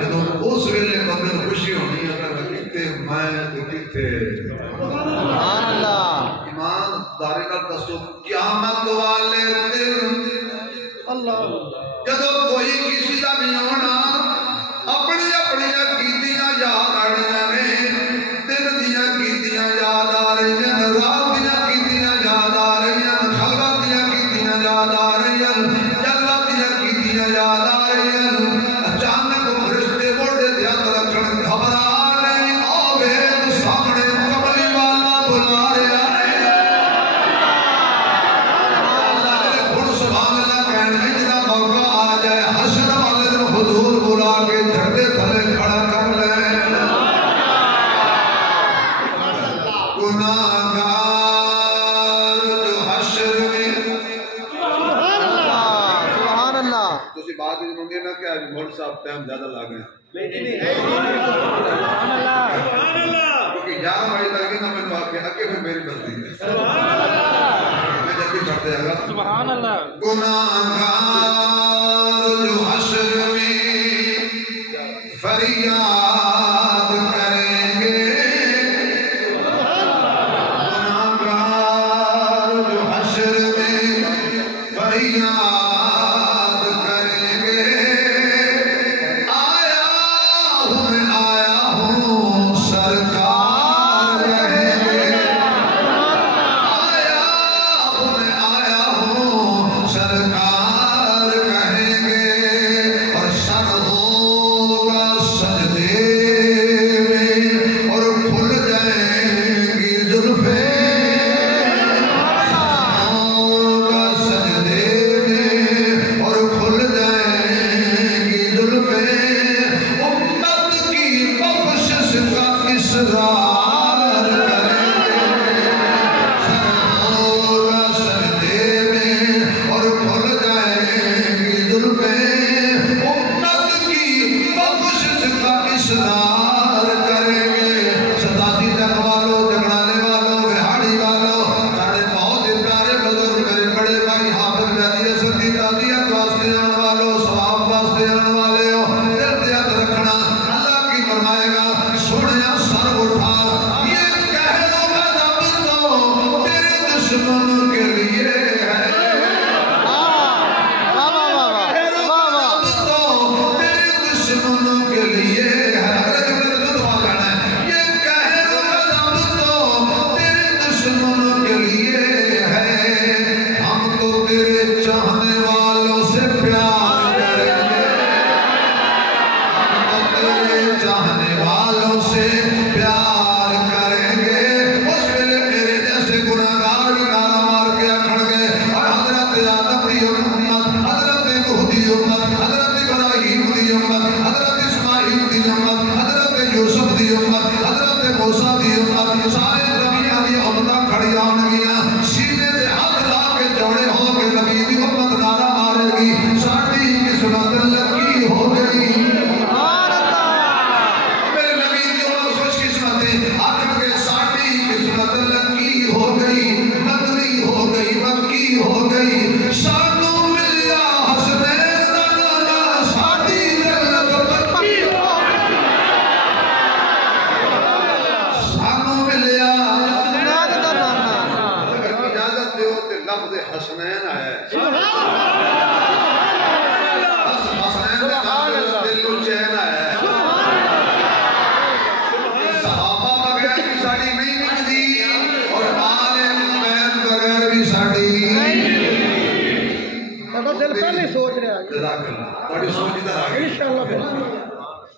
جدو اس ویلے بندے کو خوشی ہونی اگر کتے میں تو کتے سبحان اللہ ایمان دارے کا دسو قیامت والے دن اللہ جدو کوئی کسی دا نہیں ہونا اپنی اپنی کیتیاں یاد آ رہی ہیں دن دیاں کیتیاں یاد آ رہی ہیں رات دیاں کیتیاں یاد آ رہی ہیں خلوت دیاں کیتیاں یاد آ رہی ہیں جنت دیاں کیتیاں یاد آ رہی ہیں اچانک فرشتے موڑے تے ہاتھ رکھن گھبرا نہیں آوے تو سامنے کملی والا بلا رہا ہے اللہ سبحان اللہ کہنے جدا موقع آ جائے حشر والے دن حضور بلا کے جھنڈے تھلے کھڑا کر لے گناہگار جو حشر میں سبحان اللہ تو اسی بات ہی جنہوں نے نہ کیا جو مول صاحب ٹائم زیادہ لا گئے کیونکہ 11 بجے تک نہ میں واقع اگے پھر میری غلطی ہے میں جلدی چھوڑ دیا گا سبحان اللہ گناہگار جو حشر میں فریاد کریں گے گناہگار جو حشر میں فریاد کریں اسرار کریں گے ستاسی تک والوں جگڑانے والوں بہاڑی والوں سارے بہت پیارے بزرگ میرے بڑے بھائی حافظ مہدی حسن کی تعزیت واسطے آنے والوں ثواب واسطے آنے والے ہو احتیاط رکھنا اللہ کی فرمائے گا سونے سر اٹھا یہ کہہ دو غضب تو تیرے دشمن کے لیے ہے حسنین ہے حسنین دل و چین ہے صحابہ بغیر بھی ساڑی نہیں ملتی اور آل بیت بغیر بھی ساڑی دل پہلے سوچ رہے ہیں جزاک اللہ بڑی سوچ ادھر آگئی انشاءاللہ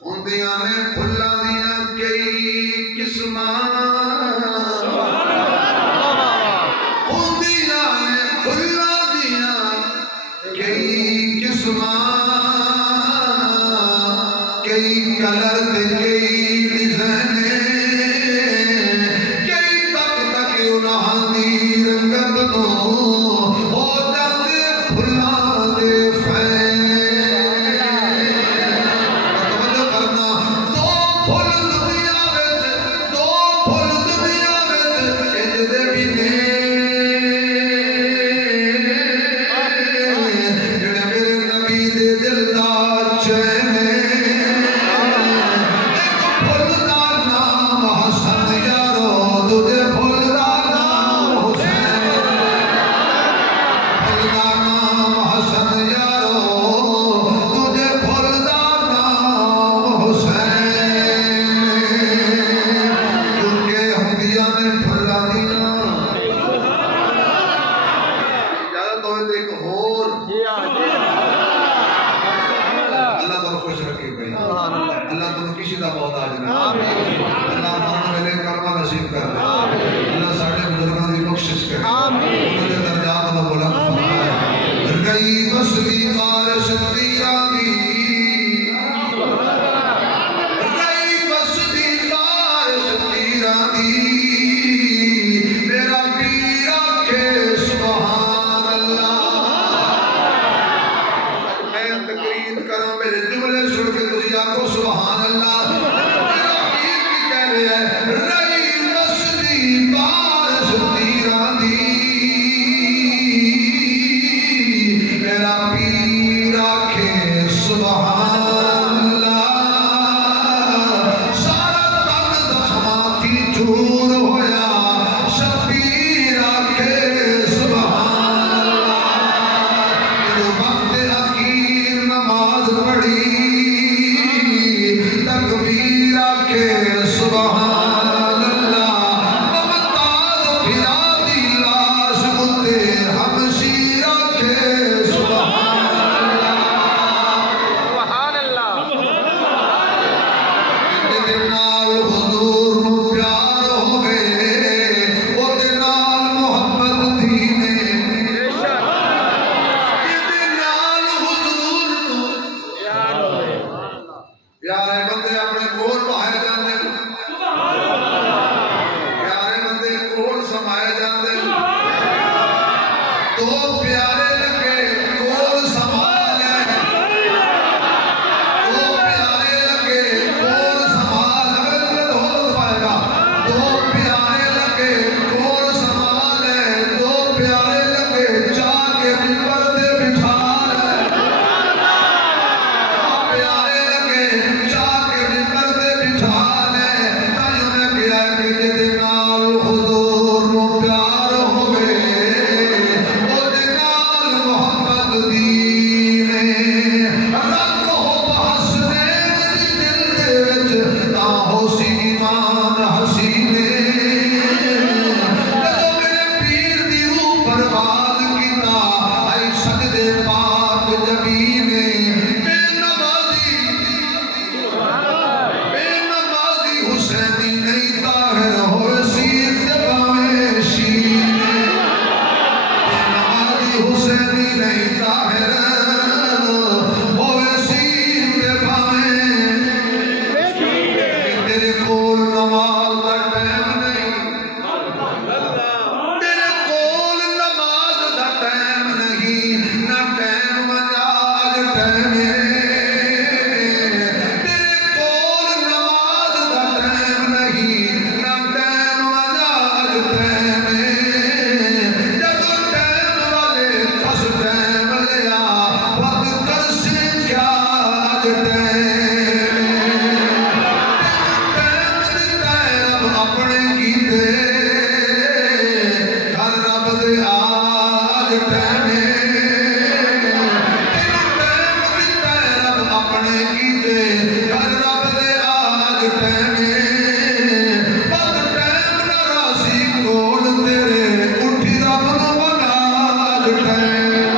ان دیاں نے پھلا دیاں کئی قسماں کئی کلر دے کئی ڈیزائن کئی تک تک انہاں دی رنگت نو ہو جاندے پھلاں دے فین توجہ کرنا دو پھل دنیا وچ انج دے بھی نے جڑے میرے نبی دے دل دا چین اللہ تم کسی دا محتاج نہ اللہ مرن ویلے کرما نصیب کر دے اللہ ساڑھے بزرگاں دی بخشش کرے انہوں نے درجات اللہ بلند فرمائے رئی وصلی بارش تیرانی رئی وصلی بارش تیرانی میرا پیر آکھے سبحان اللہ میں تقریر کروں میرے جملے سن کے تجھے آکھو سبحان اللہ میرا پیر کی کہہ رہے ہیں رئی وصلی بارش تیرانی میرا پیر آکھے سبحان اللہ سارا تن زخماتی چور ہویا شبیر آکھے سبحان اللہ جو وقت اخیر نماز پڑھی تکبیر آکھے سبحان اللہ ممتاز پھرا دی لاش بتے ہمشیر آکھے سبحان اللہ جدے نال حضور نو پیار ہوئے او دے نال محبت دینے جدے نال حضور نو پیارے بندے اپنے کول پائے جاندے پیارے بندے کول سمائے جاندے دو پیارے لگے کول سما لے دو پیارے لگے کول رکھو بحسنین دل دے وچ تا ہو سی ایمان حسینے جدو میرے پیر دی روح برباد کیتا اے سجدے پاک جبینے بے نمازی حسینی نہیں طاہر ہوئے سیر تے باویں شیر بے نمازی حسینی نہیں طاہر ہوئے سیر تے باویں تیرے کول نماز دا ٹائم نہیں تیرے کول نماز دا ٹائم نہیں نہ ٹائم مجاج ٹائم تیرے کول نماز دا ٹائم نہیں نہ ٹائم مجاج ٹائم جدو ٹائم والے کس ٹائم لیا وقت کر سے کیا اج ٹائم اپنے کیتے گھر رب دے آج ٹائم رب اپنے کیتے گھر رب دے آج ٹائم بد ٹائم نہ راسی کول تیرے اٹھی رب نو بنا آج ٹائم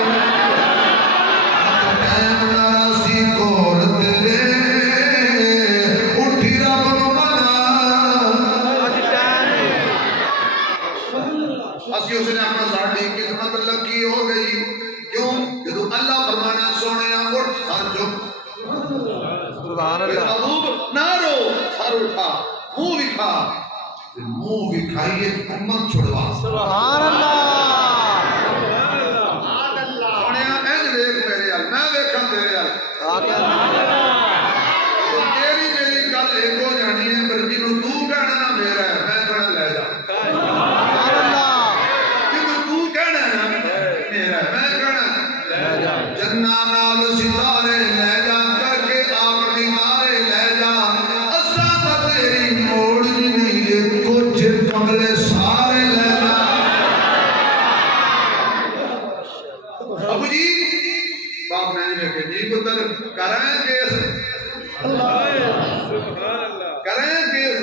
ٹائم نہ راسی کول تیرے اٹھی رب نو بنا اسی اس نے اپنا ساڑھی قسمت لکی ہو گئی کیوں جدو اللہ فرمانا سونے اٹھ سر جھک سبحان اللہ محبوب نہ رو سر اٹھا منہ دکھا منہ دکھائیے امت چھڑوا سبحان اللہ سونے اینج دیکھ میرے حال میں دیکھا تیرے حال تیری میری گل ایک ہو جانی ہے پر جنوں تو کہنا نہ میرا ہے میں کہنا لے جا سبحان اللہ جنوں تو کہنا ہے میرا ہے میں کہنا جنہ نال ستارے لے جا کر کے آپنی مارے لے جا اساں تا تیری موڑ نہیں یہ کچھ کملے سارے لے جا ابو جی باپ میں نے کہا جی پتر کریں کیس کریں کیس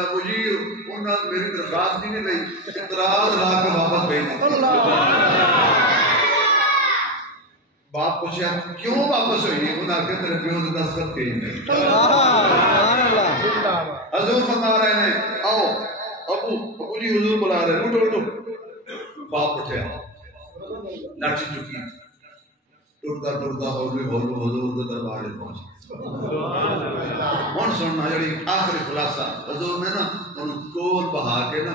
ابو جی انہوں نے میری درخواست نہیں لئی اعتراض لا کے واپس بھیج دی باپ پوچھا کیوں واپس ہوئی انہوں نے کہا تیرے پیو سے دستخط کی نہیں سبحان اللہ حضور فرما رہے ہیں آؤ ابو جی حضور بلا رہے ہیں اٹھو اٹھو باپ اٹھے لاٹھی چکی ٹرتا ٹرتا حضور دے دربار پہنچ ہن سننا جڑی آخری خلاصہ حضور نے نا ان کول بہا کے نا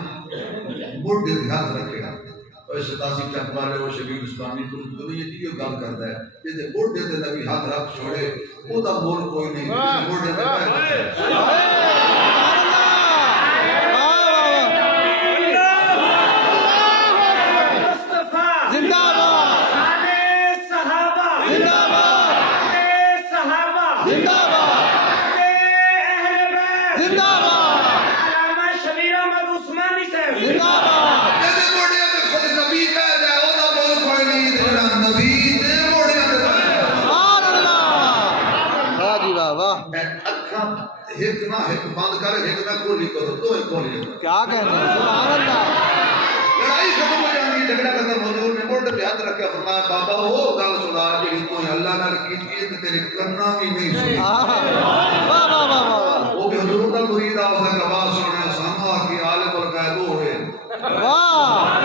موڈے تے ہاتھ رکھے گا اور ستاسی چک والے وہ شبیر اسلامی دنیا کی گل کرتا ہے کہ موڈے تے نبی ہاتھ رکھ چھوڑے وہ دا مول کوئی نہیں موڈے تے ایک نہ ایک بند کر ایک نہ کھولی کرو دو ایک کھولی کیا کہنا ہے سبحان اللہ لڑائی ختم ہو جاتی ہے جھگڑا ختم حضور نے موڈے پہ ہاتھ رکھا فرمایا بابا وہ گل سنا جی تو اللہ نال کیتی ہے تے تیرے کنا بھی نہیں سنی واہ واہ واہ واہ وہ کہ حضور دا مرید آ سے آواز سنیا سامع کی عالم الغیب ہوئے واہ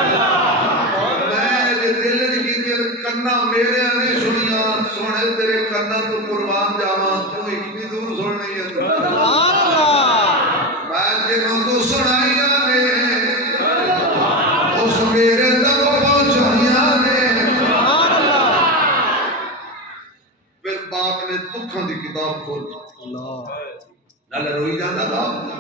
میں دل وچ کیتی کنا میرے نہیں سنیا سونے تیرے کنا تو قربان جاواں تو اتنی دور سننی ہے سبحان اللہ میں جنوں تو سنائیاں نے اس میرے تک پہنچائیاں نے سبحان اللہ پھر باپ نے دکھاں دی کتاب کھول اللہ نال روئی جاندا باپ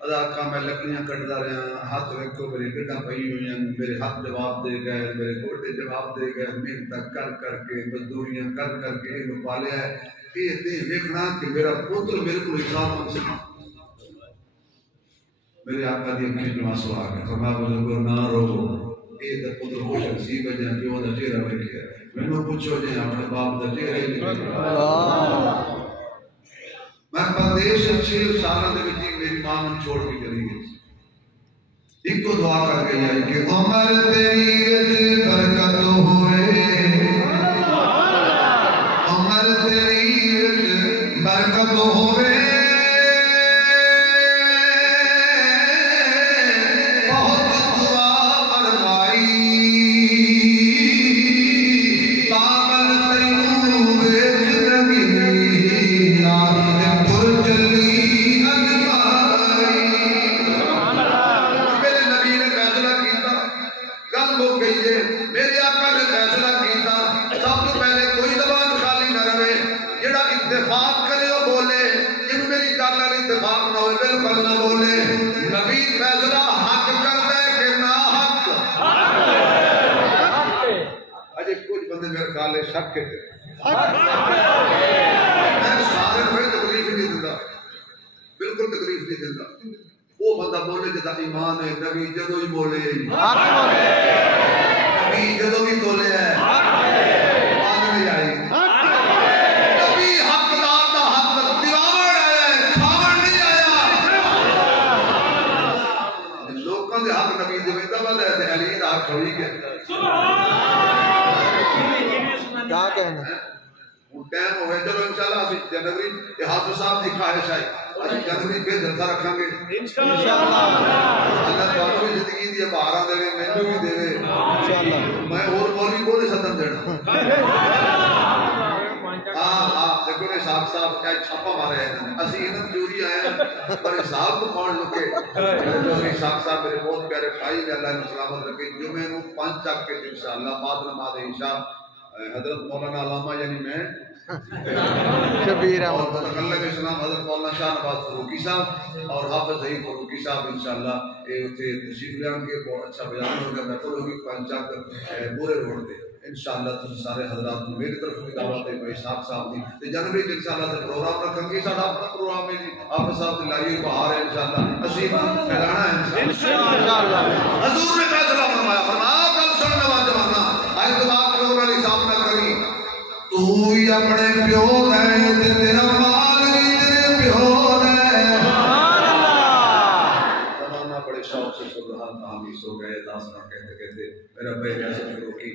ادا اکھاں میں لکڑیاں کٹدا رہا ہاتھ ویکھو میری گڈاں پئی ہوئیاں میرے ہاتھ جواب دے گئے میرے گوڈے جواب دے گئے محنت کر کے مزدوریاں کر کے اینو پالیا ہے یہ دیکھنا کہ میرا پتر میرے کو اسلام سے میرے آقا دی اکھیں جو آنسو آ گئے فرمایا بزرگو نہ رو یہ تے پتر خوش نصیب ہے جہاں پیو دا چہرہ ویکھیا مینوں پوچھو جی اپنے باپ دا چہرہ ہی نہیں اللہ میں پردیش 6 سال دے وچ میری ماں من چھوڑ کے چلی گئی ایک تو دعا کر گئی ہے کہ عمر تیری وچ برکت ہوئے عمر تیری وچ برکت ہوئے بہت دعا فرمائی پاگل تینوں ویکھ لگی آہی تر چلی اجمائی میرے نبی نے فیصلہ کیتا گل ہو گئی ہے میرے آقا نے فیصلہ کیتا سب تو پہلے کوئی زبان خالی نہ رہے جڑا اتفاق کرے وہ بولے جن میری گل نال اتفاق نہ ہوئے بالکل نہ بولے نبی فیصلہ حق کرتا ہے کہ نہ حق اجے کچھ بندے میرے خیال ہے شک کے میں سارے کوئی تکلیف نہیں دیتا بالکل تکلیف نہیں دیتا وہ بندہ بولے جدا ایمان ہے نبی جدو ہی بولے حق بولے نبی جدو بھی بولے ہے بات نہیں آئی نبی حقدار دا حق دیواور آیا ہے کھاون نہیں آیا لوکاں دے حق نبی دے ویندا بد ہے تے علی دا حق ہوئی گیا کیا کہنا وہ ٹائم ہوئے چلو انشاءاللہ اسی جنوری یہ حافظ صاحب دی خواہش ہے اسی جنوری پھر جلسہ رکھاں گے انشاءاللہ اللہ تعالیٰ بھی زندگی دی بہاراں دے مینوں بھی دے انشاءاللہ میں اور مولوی کو نہیں ستم دینا دیکھو نے صاحب کیا چھاپا مارے ہیں اسی انہوں چوری آئے ہیں پر حساب تو کون لکے جو صاحب میرے بہت پیارے بھائی نے اللہ نے سلامت رکھے جمعے نو 5 چک کے انشاءاللہ بعد نماز عشاء حضرت مولانا علامہ یعنی میں شبیر اور احمد متکلم اسلام حضرت مولانا شاہ نواز فروقی صاحب اور حافظ ظہیر فروقی صاحب انشاءاللہ یہ اتنے تشریف لے آن کے بہت اچھا بیان ہوگا محفل ہوگی 5 چک پورے روڈ پہ انشاءاللہ تم سارے حضرات میری طرف بھی دعوت ہے بھائی صاحب دی تے جنوری انشاءاللہ سے پروگرام رکھیں گے ساڈا اپنا پروگرام ہے جی حافظ صاحب دی لائیو بہار ہے انشاءاللہ اسی پھیلانا ہے انشاءاللہ حضور نے فیصلہ فرمایا فرمایا کل سن نوجوانا آج تو آپ لوگوں نے حساب نہ کری تو ہی اپنے پیو ہے تے تیرا مال بھی تیرے پیو ہے زمانہ بڑے شوق سے سن رہا تھا ہم ہی سو گئے داستان کہتے کہتے میرا بھائی ایسے فروقی